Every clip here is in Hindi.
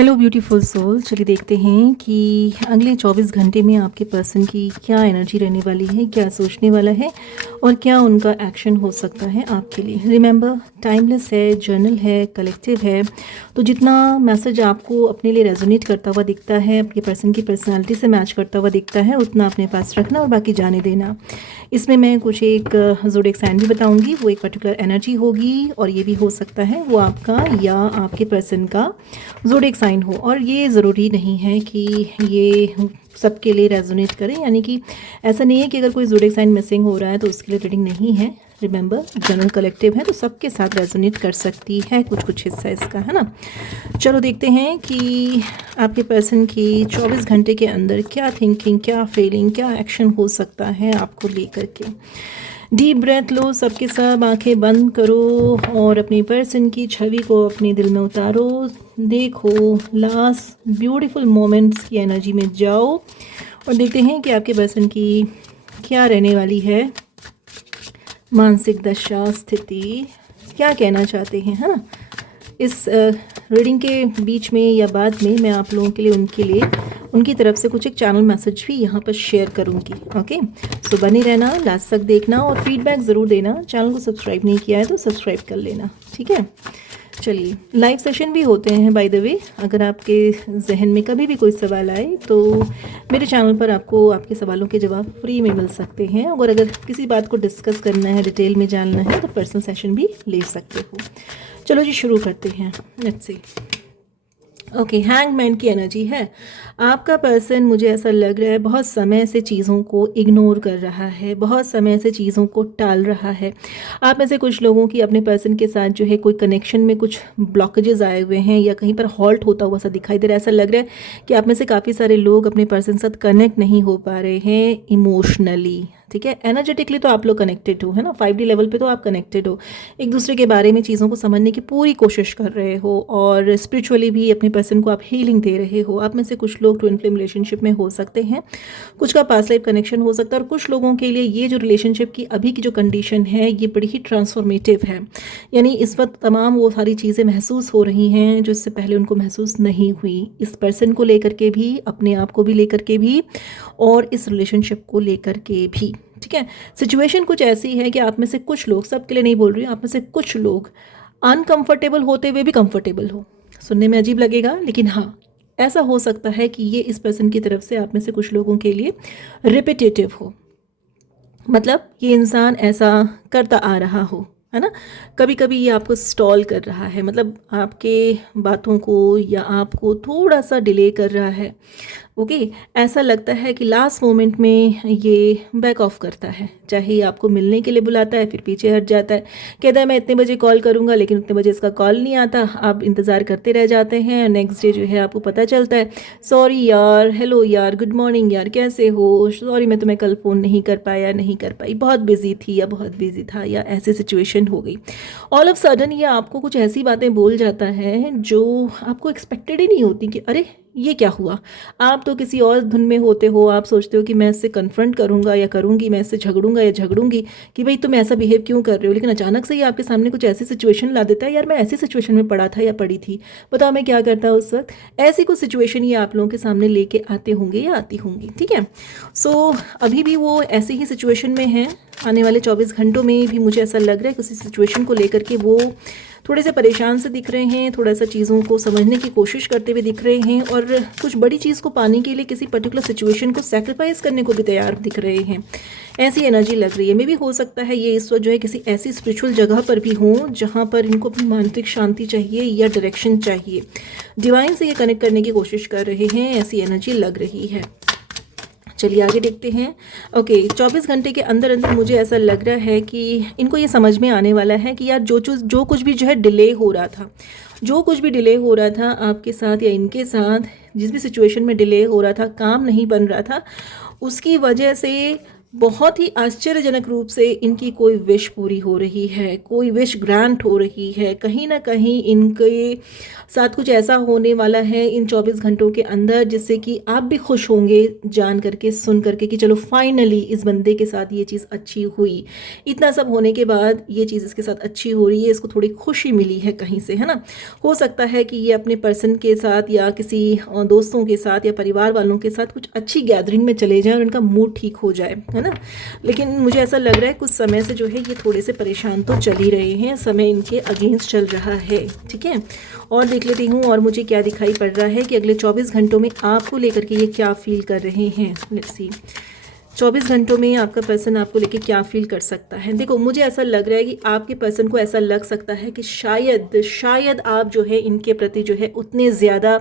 हेलो ब्यूटीफुल सोल, चलिए देखते हैं कि अगले 24 घंटे में आपके पर्सन की क्या एनर्जी रहने वाली है, क्या सोचने वाला है और क्या उनका एक्शन हो सकता है आपके लिए। रिमेंबर, टाइमलेस है, जर्नल है, कलेक्टिव है, तो जितना मैसेज आपको अपने लिए रेजोनेट करता हुआ दिखता है, आपके पर्सन की पर्सनालिटी से मैच करता हुआ दिखता है, उतना अपने पास रखना और बाकी जाने देना। इसमें मैं कुछ एक ज़ोडिएक साइन भी बताऊंगी, वो एक पर्टिकुलर एनर्जी होगी और ये भी हो सकता है वो आपका या आपके पर्सन का ज़ोडिएक साइन हो। और ये ज़रूरी नहीं है कि ये सबके लिए रेजोनेट करें, यानी कि ऐसा नहीं है कि अगर कोई ज़ोडिएक साइन मिसिंग हो रहा है तो उसके लिए रीडिंग नहीं है। रिमेंबर, जनरल कलेक्टिव है तो सबके साथ रेजोनेट कर सकती है कुछ कुछ हिस्सा इसका, है ना। चलो देखते हैं कि आपके पर्सन की 24 घंटे के अंदर क्या थिंकिंग, क्या फीलिंग, क्या एक्शन हो सकता है आपको लेकर के। डीप ब्रेथ लो, सबके सब आंखें बंद करो और अपनी पर्सन की छवि को अपने दिल में उतारो। देखो, लास्ट ब्यूटीफुल मोमेंट्स की एनर्जी में जाओ और देखते हैं कि आपके पर्सन की क्या रहने वाली है मानसिक दशा, स्थिति, क्या कहना चाहते हैं, है ना। इस रीडिंग के बीच में या बाद में मैं आप लोगों के लिए उनकी तरफ से कुछ एक चैनल मैसेज भी यहाँ पर शेयर करूँगी। ओके, सो बने रहना, लास्ट तक देखना और फीडबैक ज़रूर देना। चैनल को सब्सक्राइब नहीं किया है तो सब्सक्राइब कर लेना, ठीक है। चलिए, लाइव सेशन भी होते हैं बाय द वे। अगर आपके जहन में कभी भी कोई सवाल आए तो मेरे चैनल पर आपको आपके सवालों के जवाब फ्री में मिल सकते हैं, और अगर किसी बात को डिस्कस करना है, डिटेल में जानना है तो पर्सनल सेशन भी ले सकते हो। चलो जी, शुरू करते हैं। Let's see. ओके, हैंगमैन की एनर्जी है। आपका पर्सन, मुझे ऐसा लग रहा है, बहुत समय से चीज़ों को इग्नोर कर रहा है, बहुत समय से चीज़ों को टाल रहा है। आप में से कुछ लोगों की अपने पर्सन के साथ जो है कोई कनेक्शन में कुछ ब्लॉकेजेस आए हुए हैं या कहीं पर हॉल्ट होता हुआ सा दिखाई दे रहा है। ऐसा लग रहा है कि आप में से काफ़ी सारे लोग अपने पर्सन के साथ कनेक्ट नहीं हो पा रहे हैं इमोशनली, ठीक है। एनर्जेटिकली तो आप लोग कनेक्टेड हो, है ना। 5D लेवल पे तो आप कनेक्टेड हो, एक दूसरे के बारे में चीज़ों को समझने की पूरी कोशिश कर रहे हो और स्पिरिचुअली भी अपने पर्सन को आप हीलिंग दे रहे हो। आप में से कुछ लोग ट्विन फ्लेम रिलेशनशिप में हो सकते हैं, कुछ का पास्ट लाइफ कनेक्शन हो सकता है, और कुछ लोगों के लिए ये जो रिलेशनशिप की अभी की जो कंडीशन है ये बड़ी ही ट्रांसफॉर्मेटिव है। यानी इस वक्त तमाम वो सारी चीज़ें महसूस हो रही हैं जो इससे पहले उनको महसूस नहीं हुई, इस पर्सन को लेकर के भी, अपने आप को भी लेकर के भी, और इस रिलेशनशिप को लेकर के भी, ठीक है। सिचुएशन कुछ ऐसी है कि आप में से कुछ लोग, सबके लिए नहीं बोल रही हूँ, आप में से कुछ लोग अनकंफर्टेबल होते हुए भी कंफर्टेबल हो। सुनने में अजीब लगेगा, लेकिन हाँ, ऐसा हो सकता है कि ये इस पर्सन की तरफ से आप में से कुछ लोगों के लिए रिपीटेटिव हो। मतलब ये इंसान ऐसा करता आ रहा हो, है ना। कभी कभी ये आपको स्टॉल कर रहा है, मतलब आपके बातों को या आपको थोड़ा सा डिले कर रहा है। ओके, ऐसा लगता है कि लास्ट मोमेंट में ये बैक ऑफ करता है, चाहे आपको मिलने के लिए बुलाता है फिर पीछे हट जाता है, कहता है मैं इतने बजे कॉल करूँगा, लेकिन उतने बजे इसका कॉल नहीं आता। आप इंतज़ार करते रह जाते हैं, नेक्स्ट डे जो है आपको पता चलता है, सॉरी यार, हेलो यार, गुड मॉर्निंग यार, कैसे हो, सॉरी मैं तुम्हें कल फ़ोन नहीं कर पाया, नहीं कर पाई, बहुत बिजी थी या बहुत बिजी था, या ऐसी सिचुएशन हो गई। ऑल ऑफ सडन ये आपको कुछ ऐसी बातें बोल जाता है जो आपको एक्सपेक्टेड ही नहीं होती कि अरे ये क्या हुआ। आप तो किसी और धुन में होते हो, आप सोचते हो कि मैं इससे कन्फ्रंट करूंगा या करूंगी, मैं इससे झगड़ूंगा या झगड़ूंगी कि भाई तुम ऐसा बिहेव क्यों कर रहे हो, लेकिन अचानक से ही आपके सामने कुछ ऐसी सिचुएशन ला देता है, यार मैं ऐसी सिचुएशन में पड़ा था या पड़ी थी, बताओ मैं क्या करता उस वक्त। ऐसी कुछ सिचुएशन ये आप लोगों के सामने लेके आते होंगे या आती होंगी, ठीक है। सो अभी भी वो ऐसी ही सिचुएशन में है। आने वाले 24 घंटों में भी मुझे ऐसा लग रहा है कि उसी सिचुएशन को लेकर के वो थोड़े से परेशान से दिख रहे हैं, थोड़ा सा चीज़ों को समझने की कोशिश करते हुए दिख रहे हैं, और कुछ बड़ी चीज़ को पाने के लिए किसी पर्टिकुलर सिचुएशन को सैक्रिफाइस करने को भी तैयार दिख रहे हैं। ऐसी एनर्जी लग रही है। मे भी हो सकता है ये इस वक्त जो है किसी ऐसी स्पिरिचुअल जगह पर भी हों जहाँ पर इनको अपनी मानसिक शांति चाहिए या डायरेक्शन चाहिए। डिवाइन से ये कनेक्ट करने की कोशिश कर रहे हैं, ऐसी एनर्जी लग रही है। चलिए आगे देखते हैं। ओके, 24 घंटे के अंदर अंदर मुझे ऐसा लग रहा है कि इनको ये समझ में आने वाला है कि यार जो कुछ भी जो है डिले हो रहा था, जो कुछ भी डिले हो रहा था आपके साथ या इनके साथ, जिस भी सिचुएशन में डिले हो रहा था, काम नहीं बन रहा था, उसकी वजह से बहुत ही आश्चर्यजनक रूप से इनकी कोई विश पूरी हो रही है, कोई विश ग्रांट हो रही है। कहीं ना कहीं इनके साथ कुछ ऐसा होने वाला है इन 24 घंटों के अंदर जिससे कि आप भी खुश होंगे जान करके, सुन करके कि चलो फाइनली इस बंदे के साथ ये चीज़ अच्छी हुई। इतना सब होने के बाद ये चीज़ इसके साथ अच्छी हो रही है, इसको थोड़ी खुशी मिली है कहीं से, है ना। हो सकता है कि ये अपने पर्सन के साथ या किसी दोस्तों के साथ या परिवार वालों के साथ कुछ अच्छी गैदरिंग में चले जाएं और उनका मूड ठीक हो जाए, है ना। लेकिन मुझे ऐसा लग रहा है कुछ समय से जो है ये थोड़े से परेशान तो चल ही रहे हैं, समय इनके अगेंस्ट चल रहा है, ठीक है। और देख लेती हूँ और मुझे क्या दिखाई पड़ रहा है कि अगले 24 घंटों में आपको लेकर के ये क्या फील कर रहे हैं। लेट्स सी 24 घंटों में आपका पर्सन आपको लेके क्या फील कर सकता है। देखो मुझे ऐसा लग रहा है कि आपके पर्सन को ऐसा लग सकता है कि शायद आप जो है इनके प्रति जो है उतने ज़्यादा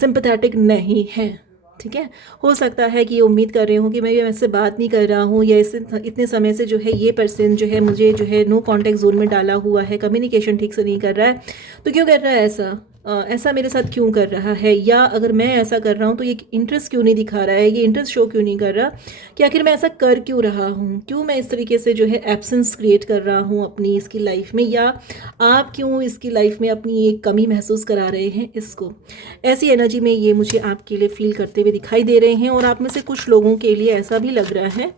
सिंपैथेटिक नहीं हैं, ठीक है। हो सकता है कि ये उम्मीद कर रहे हो कि मैं ऐसे बात नहीं कर रहा हूँ या इतने समय से जो है ये पर्सन जो है मुझे जो है नो कांटेक्ट जोन में डाला हुआ है, कम्युनिकेशन ठीक से नहीं कर रहा है, तो क्यों कर रहा है ऐसा, ऐसा मेरे साथ क्यों कर रहा है, या अगर मैं ऐसा कर रहा हूँ तो ये इंटरेस्ट क्यों नहीं दिखा रहा है, ये इंटरेस्ट शो क्यों नहीं कर रहा, कि आखिर मैं ऐसा कर क्यों रहा हूँ, क्यों मैं इस तरीके से जो है एब्सेंस क्रिएट कर रहा हूँ अपनी इसकी लाइफ में, या आप क्यों इसकी लाइफ में अपनी एक कमी महसूस करा रहे हैं इसको। ऐसी एनर्जी में ये मुझे आपके लिए फील करते हुए दिखाई दे रहे हैं। और आप में से कुछ लोगों के लिए ऐसा भी लग रहा है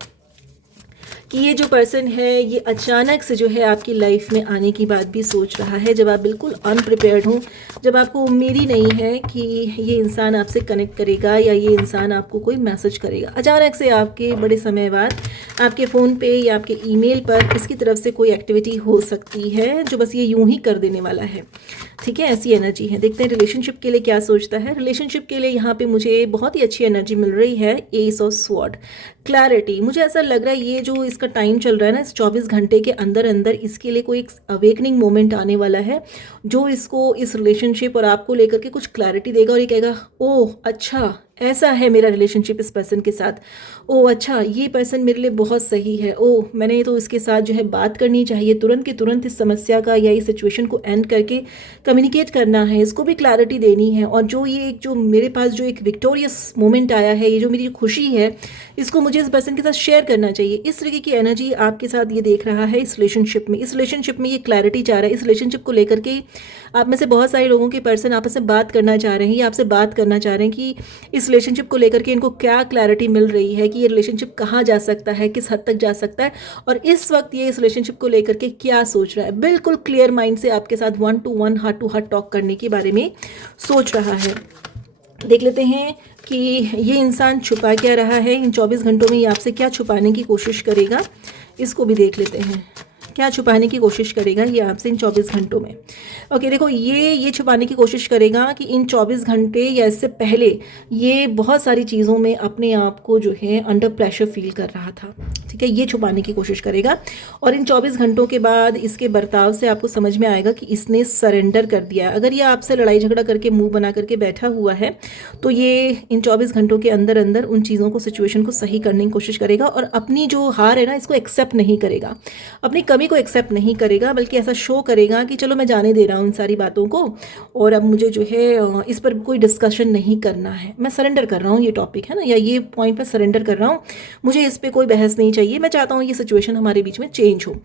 कि ये जो पर्सन है ये अचानक से जो है आपकी लाइफ में आने की बात भी सोच रहा है, जब आप बिल्कुल अनप्रिपेयर्ड हो, जब आपको उम्मीद ही नहीं है कि ये इंसान आपसे कनेक्ट करेगा या ये इंसान आपको कोई मैसेज करेगा। अचानक से आपके बड़े समय बाद आपके फ़ोन पे या आपके ईमेल पर इसकी तरफ से कोई एक्टिविटी हो सकती है जो बस ये यूं ही कर देने वाला है, ठीक है। ऐसी एनर्जी है। देखते हैं रिलेशनशिप के लिए क्या सोचता है। रिलेशनशिप के लिए यहाँ पे मुझे बहुत ही अच्छी एनर्जी मिल रही है, एस ऑफ स्वॉर्ड, क्लैरिटी। मुझे ऐसा लग रहा है ये जो इसका टाइम चल रहा है ना, इस 24 घंटे के अंदर अंदर इसके लिए कोई एक अवेकनिंग मोमेंट आने वाला है जो इसको इस रिलेशनशिप और आपको लेकर के कुछ क्लैरिटी देगा और ये कहेगा ओह अच्छा ऐसा है मेरा रिलेशनशिप इस पर्सन के साथ, ओह अच्छा ये पर्सन मेरे लिए बहुत सही है, ओह मैंने तो इसके साथ जो है बात करनी चाहिए, तुरंत के तुरंत इस समस्या का या इस सिचुएशन को एंड करके कम्युनिकेट करना है, इसको भी क्लैरिटी देनी है। और जो ये जो मेरे पास जो एक विक्टोरियस मोमेंट आया है, ये जो मेरी खुशी है, इसको मुझे इस पर्सन के साथ शेयर करना चाहिए। इस तरीके की एनर्जी आपके साथ ये देख रहा है इस रिलेशनशिप में ये क्लैरिटी चाह रहा है। इस रिलेशनशिप को लेकर के आप में से बहुत सारे लोगों के पर्सन आपस में बात करना चाह रहे हैं या आपसे बात करना चाह रहे हैं कि इस रिलेशनशिप को लेकर के इनको क्या क्लैरिटी मिल रही है कि ये रिलेशनशिप कहाँ जा सकता है, किस हद तक जा सकता है, और इस वक्त ये इस रिलेशनशिप को लेकर के क्या सोच रहा है। बिल्कुल क्लियर माइंड से आपके साथ 1 to 1 heart to heart talk करने के बारे में सोच रहा है। देख लेते हैं कि ये इंसान छुपा क्या रहा है इन 24 घंटों में, ये आपसे क्या छुपाने की कोशिश करेगा, इसको भी देख लेते हैं। क्या छुपाने की कोशिश करेगा ये आपसे इन 24 घंटों में। ओके देखो ये छुपाने की कोशिश करेगा कि इन 24 घंटे या इससे पहले ये बहुत सारी चीज़ों में अपने आप को जो है अंडर प्रेशर फील कर रहा था, ठीक है। ये छुपाने की कोशिश करेगा और इन 24 घंटों के बाद इसके बर्ताव से आपको समझ में आएगा कि इसने सरेंडर कर दिया है। अगर ये आपसे लड़ाई झगड़ा करके मुंह बना करके बैठा हुआ है तो ये इन 24 घंटों के अंदर अंदर उन चीज़ों को, सिचुएशन को सही करने की कोशिश करेगा और अपनी जो हार है ना इसको एक्सेप्ट नहीं करेगा, अपनी कमी को एक्सेप्ट नहीं करेगा, बल्कि ऐसा शो करेगा कि चलो मैं जाने दे रहा हूँ इन सारी बातों को और अब मुझे जो है इस पर कोई डिस्कशन नहीं करना है, मैं सरेंडर कर रहा हूँ, ये टॉपिक है ना या ये पॉइंट पर सरेंडर कर रहा हूँ, मुझे इस पर कोई बहस नहीं चाहिए, मैं चाहता हूँ ये सिचुएशन हमारे बीच में चेंज हो।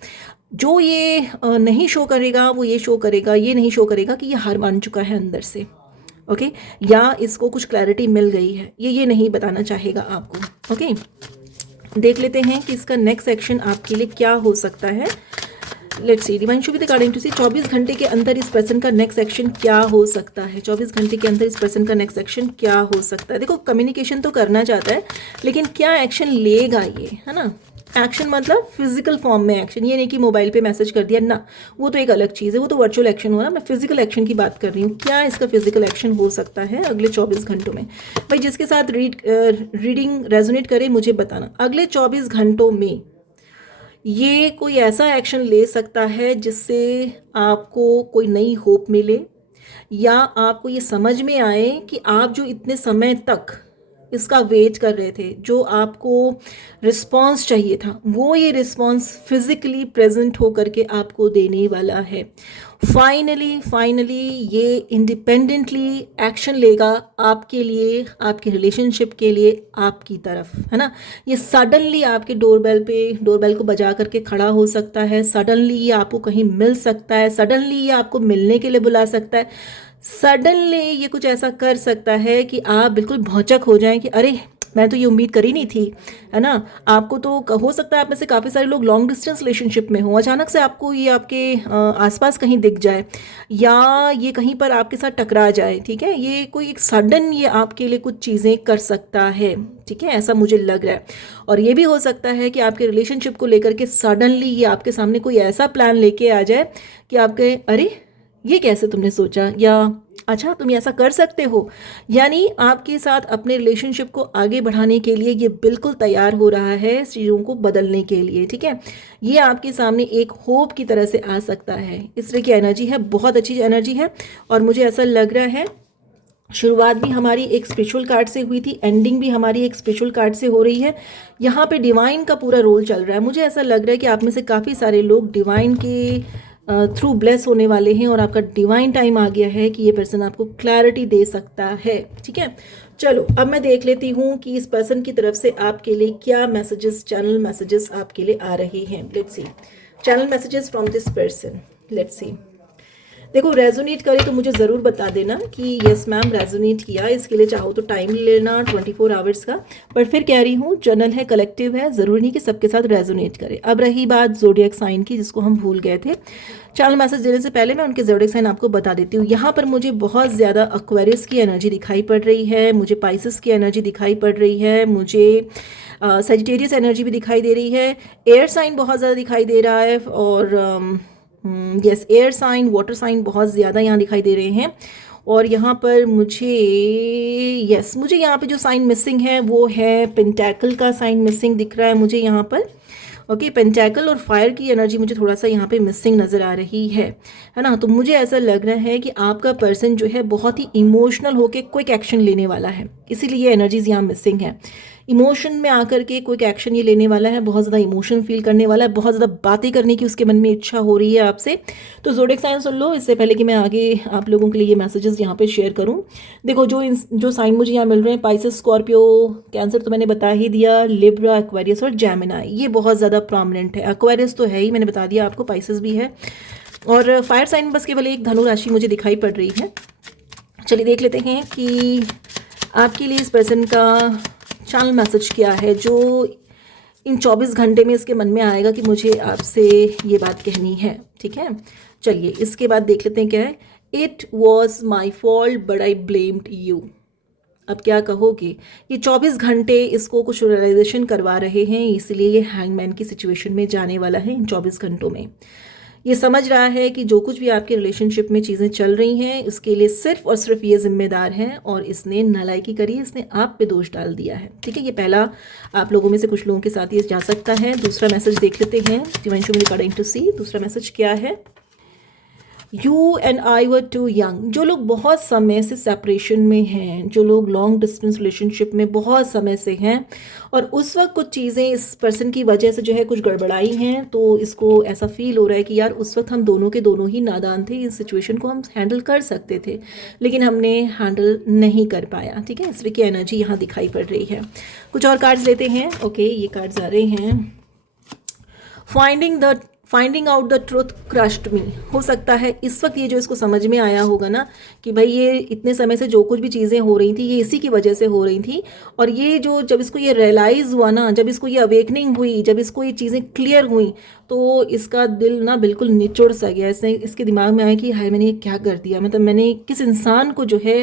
जो ये नहीं शो करेगा वो ये शो करेगा, ये नहीं शो करेगा कि ये हार मान चुका है अंदर से, ओके, या इसको कुछ क्लैरिटी मिल गई है, ये नहीं बताना चाहेगा आपको। ओके देख लेते हैं कि इसका नेक्स्ट एक्शन आपके लिए क्या हो सकता है। Let's see divine show with according to see 24 घंटे के अंदर इस पर्सन का नेक्स्ट एक्शन क्या हो सकता है। 24 घंटे के अंदर इस पर्सन का नेक्स्ट एक्शन क्या हो सकता है। देखो कम्युनिकेशन तो करना चाहता है लेकिन क्या एक्शन लेगा ये, है ना। एक्शन मतलब फिजिकल फॉर्म में एक्शन, ये नहीं कि मोबाइल पे मैसेज कर दिया ना, वो तो एक अलग चीज़ है, वो तो वर्चुअल एक्शन हो रहा है। मैं फिजिकल एक्शन की बात कर रही हूँ। क्या इसका फिजिकल एक्शन हो सकता है अगले 24 घंटों में। भाई जिसके साथ रीडिंग रेजोनेट करे मुझे बताना। अगले 24 घंटों में ये कोई ऐसा एक्शन ले सकता है जिससे आपको कोई नई होप मिले या आपको ये समझ में आए कि आप जो इतने समय तक इसका वेट कर रहे थे, जो आपको रिस्पॉन्स चाहिए था, वो ये रिस्पॉन्स फिजिकली प्रेजेंट होकर के आपको देने वाला है। फाइनली ये इंडिपेंडेंटली एक्शन लेगा आपके लिए, आपके रिलेशनशिप के लिए, आपकी तरफ, है ना। ये सडनली आपके डोरबेल को बजा करके खड़ा हो सकता है, सडनली ये आपको कहीं मिल सकता है, सडनली ये आपको मिलने के लिए बुला सकता है, सडनली ये कुछ ऐसा कर सकता है कि आप बिल्कुल भौचक हो जाएं कि अरे मैं तो ये उम्मीद करी नहीं थी, है ना। आपको तो हो सकता है आप में से काफ़ी सारे लोग लॉन्ग डिस्टेंस रिलेशनशिप में हों, अचानक से आपको ये आपके आसपास कहीं दिख जाए या ये कहीं पर आपके साथ टकरा जाए, ठीक है। ये कोई एक सडन ये आपके लिए कुछ चीज़ें कर सकता है, ठीक है, ऐसा मुझे लग रहा है। और ये भी हो सकता है कि आपके रिलेशनशिप को लेकर के सडनली ये आपके सामने कोई ऐसा प्लान लेके आ जाए कि आप कहें अरे ये कैसे तुमने सोचा, या अच्छा तुम ऐसा कर सकते हो। यानी आपके साथ अपने रिलेशनशिप को आगे बढ़ाने के लिए ये बिल्कुल तैयार हो रहा है चीज़ों को बदलने के लिए, ठीक है। ये आपके सामने एक होप की तरह से आ सकता है, इस तरह की एनर्जी है, बहुत अच्छी एनर्जी है। और मुझे ऐसा लग रहा है शुरुआत भी हमारी एक स्पिरिचुअल कार्ड से हुई थी, एंडिंग भी हमारी एक स्पिरिचुअल कार्ड से हो रही है। यहाँ पे डिवाइन का पूरा रोल चल रहा है। मुझे ऐसा लग रहा है कि आप में से काफ़ी सारे लोग डिवाइन के थ्रू ब्लेस होने वाले हैं और आपका डिवाइन टाइम आ गया है कि ये पर्सन आपको क्लैरिटी दे सकता है, ठीक है। चलो अब मैं देख लेती हूँ कि इस पर्सन की तरफ से आपके लिए क्या मैसेजेस, चैनल मैसेजेस आपके लिए आ रहे हैं। Let's see channel messages from this person. Let's see, देखो रेजोनेट करे तो मुझे ज़रूर बता देना कि यस मैम रेजोनेट किया। इसके लिए चाहो तो टाइम ले लेना 24 आवर्स का, पर फिर कह रही हूँ जनरल है, कलेक्टिव है, ज़रूरी नहीं कि सबके साथ रेजोनेट करे। अब रही बात जोडियक साइन की, जिसको हम भूल गए थे। चैनल मैसेज देने से पहले मैं उनके जोडियक साइन आपको बता देती हूँ। यहाँ पर मुझे बहुत ज़्यादा एक्वेरियस की एनर्जी दिखाई पड़ रही है, मुझे पाइसेस की एनर्जी दिखाई पड़ रही है, मुझे सेजिटेरियस एनर्जी भी दिखाई दे रही है, एयर साइन बहुत ज़्यादा दिखाई दे रहा है, और yes air sign, water sign बहुत ज़्यादा यहाँ दिखाई दे रहे हैं। और यहाँ पर मुझे मुझे यहाँ पे जो साइन मिसिंग है वो है पेंटैकल का साइन मिसिंग दिख रहा है मुझे यहाँ पर। ओके, पेंटैकल और फायर की एनर्जी मुझे थोड़ा सा यहाँ पे मिसिंग नज़र आ रही है ना। तो मुझे ऐसा लग रहा है कि आपका पर्सन जो है बहुत ही इमोशनल होकर क्विक एक्शन लेने वाला है, इसीलिए ये एनर्जीज यहाँ मिसिंग है। इमोशन में आकर के क्विक एक्शन ये लेने वाला है, बहुत ज़्यादा इमोशन फील करने वाला है, बहुत ज़्यादा बातें करने की उसके मन में इच्छा हो रही है आपसे। तो ज़ोडिएक साइन सुन लो इससे पहले कि मैं आगे आप लोगों के लिए ये मैसेजेस यहाँ पे शेयर करूँ। देखो जो साइन मुझे यहाँ मिल रहे हैं, पाइसेस, स्कॉर्पियो, कैंसर तो मैंने बता ही दिया, लिब्रा, एक्वेरियस और जेमिनाई, ये बहुत ज़्यादा प्रोमिनेंट है। एक्वेरियस तो है ही, मैंने बता दिया आपको, पाइसेस भी है, और फायर साइन बस केवल एक धनु राशि मुझे दिखाई पड़ रही है। चलिए देख लेते हैं कि आपके लिए इस पर्सन का चैनल मैसेज क्या है, जो इन 24 घंटे में इसके मन में आएगा कि मुझे आपसे ये बात कहनी है, ठीक है। चलिए इसके बाद देख लेते हैं क्या है। It was my fault but I blamed you. अब क्या कहोगे, ये 24 घंटे इसको कुछ रियलाइजेशन करवा रहे हैं, इसलिए ये हैंगमैन की सिचुएशन में जाने वाला है। इन 24 घंटों में ये समझ रहा है कि जो कुछ भी आपके रिलेशनशिप में चीज़ें चल रही हैं उसके लिए सिर्फ और सिर्फ ये जिम्मेदार है, और इसने नालायकी करी, इसने आप पे दोष डाल दिया है, ठीक है। ये पहला आप लोगों में से कुछ लोगों के साथ ये जा सकता है। दूसरा मैसेज देख लेते हैं, divine show me according to see दूसरा मैसेज क्या है। You and I were too young. जो लोग बहुत समय से सेपरेशन में हैं, जो लोग लॉन्ग डिस्टेंस रिलेशनशिप में बहुत समय से हैं, और उस वक्त कुछ चीज़ें इस पर्सन की वजह से जो है कुछ गड़बड़ाई हैं, तो इसको ऐसा फील हो रहा है कि यार उस वक्त हम दोनों के दोनों ही नादान थे, इस सिचुएशन को हम हैंडल कर सकते थे लेकिन हमने हैंडल नहीं कर पाया, ठीक है। इसलिए की एनर्जी यहाँ दिखाई पड़ रही है। कुछ और कार्ड्स लेते हैं। ओके, ये कार्ड्स आ रहे हैं। Finding out the truth crushed me. हो सकता है इस वक्त ये जो इसको समझ में आया होगा ना कि भाई ये इतने समय से जो कुछ भी चीज़ें हो रही थी ये इसी की वजह से हो रही थी, और ये जो जब इसको ये रियलाइज़ हुआ ना, जब इसको ये अवेकनिंग हुई, जब इसको ये चीज़ें क्लियर हुई, तो इसका दिल ना बिल्कुल निचोड़ सा गया। इसके दिमाग में आया कि हाय मैंने ये क्या कर दिया, मतलब मैंने किस इंसान को जो है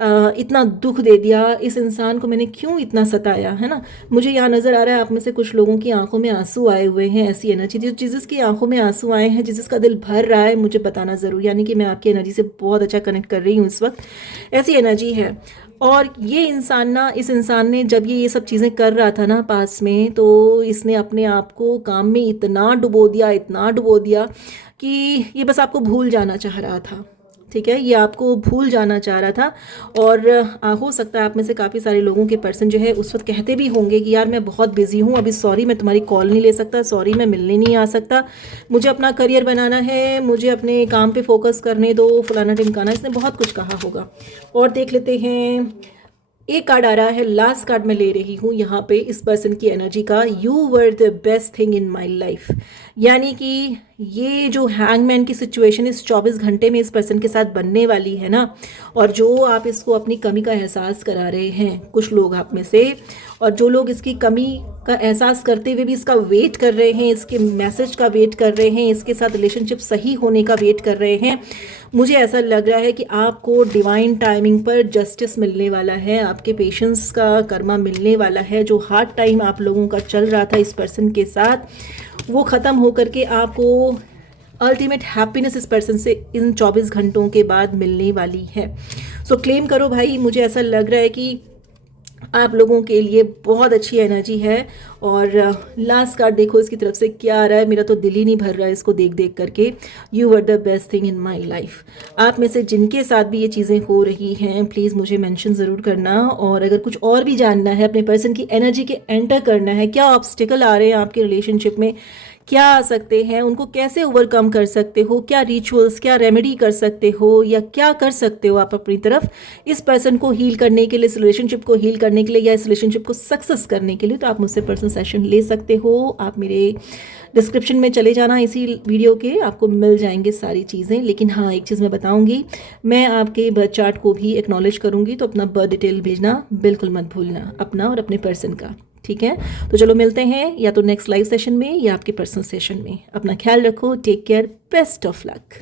इतना दुख दे दिया, इस इंसान को मैंने क्यों इतना सताया, है ना। मुझे यहाँ नज़र आ रहा है आप में से कुछ लोगों की आंखों में आंसू आए हुए हैं। ऐसी एनर्जी जो जिसकी आंखों में आंसू आए हैं, जिसका दिल भर रहा है, मुझे बताना ज़रूर, यानी कि मैं आपकी एनर्जी से बहुत अच्छा कनेक्ट कर रही हूँ इस वक्त, ऐसी एनर्जी है। और ये इस इंसान ने जब ये सब चीज़ें कर रहा था ना पास में, तो इसने अपने आप को काम में इतना डुबो दिया कि ये बस आपको भूल जाना चाह रहा था, ठीक है, ये आपको भूल जाना चाह रहा था। और हो सकता है आप में से काफ़ी सारे लोगों के पर्सन जो है उस वक्त कहते भी होंगे कि यार मैं बहुत बिजी हूँ अभी, सॉरी मैं तुम्हारी कॉल नहीं ले सकता, सॉरी मैं मिलने नहीं आ सकता, मुझे अपना करियर बनाना है, मुझे अपने काम पे फोकस करने दो, फलाना टिमकाना, इसने बहुत कुछ कहा होगा। और देख लेते हैं, एक कार्ड आ रहा है, लास्ट कार्ड मैं ले रही हूँ यहाँ पे इस पर्सन की एनर्जी का, you were the best thing in my life. यानी कि ये जो हैंगमैन की सिचुएशन इस 24 घंटे में इस पर्सन के साथ बनने वाली है ना, और जो आप इसको अपनी कमी का एहसास करा रहे हैं कुछ लोग आप में से, और जो लोग इसकी कमी का एहसास करते हुए भी इसका वेट कर रहे हैं, इसके मैसेज का वेट कर रहे हैं, इसके साथ रिलेशनशिप सही होने का वेट कर रहे हैं, मुझे ऐसा लग रहा है कि आपको डिवाइन टाइमिंग पर जस्टिस मिलने वाला है, आपके पेशेंस का कर्मा मिलने वाला है। जो हार्ड टाइम आप लोगों का चल रहा था इस पर्सन के साथ वो ख़त्म होकर के आपको अल्टीमेट हैप्पीनेस इस पर्सन से इन 24 घंटों के बाद मिलने वाली है। सो क्लेम करो भाई, मुझे ऐसा लग रहा है कि आप लोगों के लिए बहुत अच्छी एनर्जी है। और लास्ट कार्ड देखो इसकी तरफ से क्या आ रहा है, मेरा तो दिल ही नहीं भर रहा है इसको देख देख करके। You were the best thing in my life. आप में से जिनके साथ भी ये चीज़ें हो रही हैं प्लीज़ मुझे मेंशन ज़रूर करना। और अगर कुछ और भी जानना है, अपने पर्सन की एनर्जी के एंटर करना है, क्या ऑब्स्टिकल आ रहे हैं आपके रिलेशनशिप में, क्या आ सकते हैं, उनको कैसे ओवरकम कर सकते हो, क्या रिचुअल्स, क्या रेमेडी कर सकते हो, या क्या कर सकते हो आप अपनी तरफ इस पर्सन को हील करने के लिए, इस रिलेशनशिप को हील करने के लिए, या इस रिलेशनशिप को सक्सेस करने के लिए, तो आप मुझसे पर्सनल सेशन ले सकते हो। आप मेरे डिस्क्रिप्शन में चले जाना, इसी वीडियो के आपको मिल जाएंगे सारी चीज़ें। लेकिन हाँ, एक चीज़ मैं बताऊंगी, मैं आपके बर्थ चार्ट को भी एक्नॉलेज करूंगी, तो अपना बर्थ डिटेल भेजना बिल्कुल मत भूलना, अपना और अपने पर्सन का। ठीक है, तो चलो मिलते हैं या तो नेक्स्ट लाइव सेशन में या आपके पर्सनल सेशन में। अपना ख्याल रखो, take care, best of luck.